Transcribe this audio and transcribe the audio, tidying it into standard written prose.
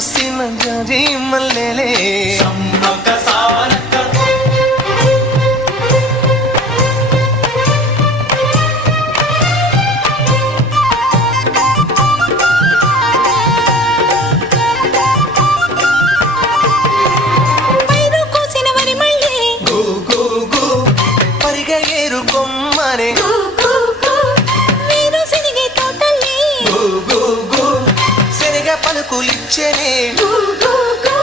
పూసిన జాజి మల్లెలే సమ్మక సారక్క పైరు కోసిన వరి మళ్ళీ గు గు గు పరిగ ఏరు కొమ్మనే వీరు సిరిగే తోటల్లి గు గు గు శనగ పలుకులిచ్చనే గు గు గు